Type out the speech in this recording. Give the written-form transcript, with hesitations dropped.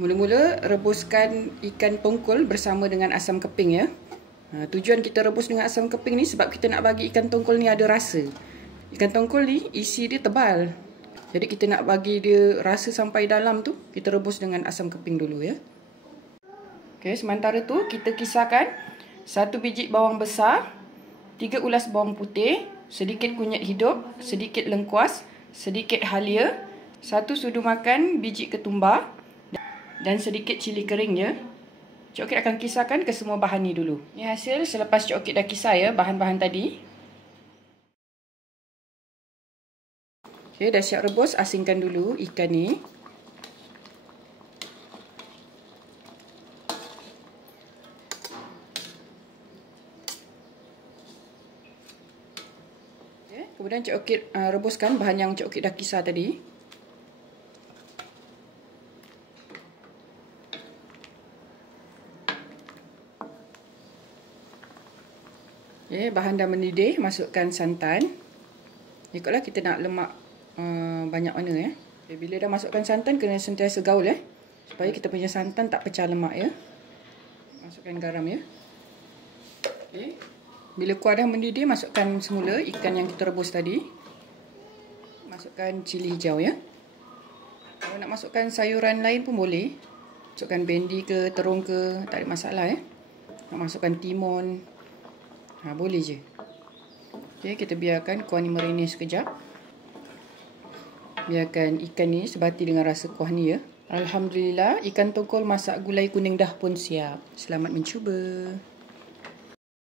Mula-mula rebuskan ikan tongkol bersama dengan asam keping ya. Tujuan kita rebus dengan asam keping ni sebab kita nak bagi ikan tongkol ni ada rasa. Ikan tongkol ni isi dia tebal. Jadi kita nak bagi dia rasa sampai dalam tu, kita rebus dengan asam keping dulu ya. Okey, sementara tu kita kisarkan 1 biji bawang besar, 3 ulas bawang putih, sedikit kunyit hidup, sedikit lengkuas, sedikit halia, 1 sudu makan biji ketumbar dan sedikit cili kering ya. Cik Okit akan kisarkan ke semua bahan ni dulu. Ini hasil selepas Cik Okit dah kisar ya bahan-bahan tadi. Okey, dah siap rebus, asingkan dulu ikan ni. Okey, kemudian Cik Okit rebuskan bahan yang Cik Okit dah kisar tadi. Okay, bahan dah mendidih, masukkan santan. Ikutlah kita nak lemak banyak mana ya. Okay, bila dah masukkan santan, kena sentiasa gaul ya, supaya kita punya santan tak pecah lemak ya. Masukkan garam ya. Okay. Bila kuah dah mendidih, masukkan semula ikan yang kita rebus tadi. Masukkan cili hijau ya. Kalau nak masukkan sayuran lain pun boleh. Masukkan bendi ke, terung ke, tak ada masalah ya. Nak masukkan timun, boleh je. Okay, kita biarkan kuah ni marinir sekejap. Biarkan ikan ni sebati dengan rasa kuah ni ya. Alhamdulillah, ikan tongkol masak gulai kuning dah pun siap. Selamat mencuba.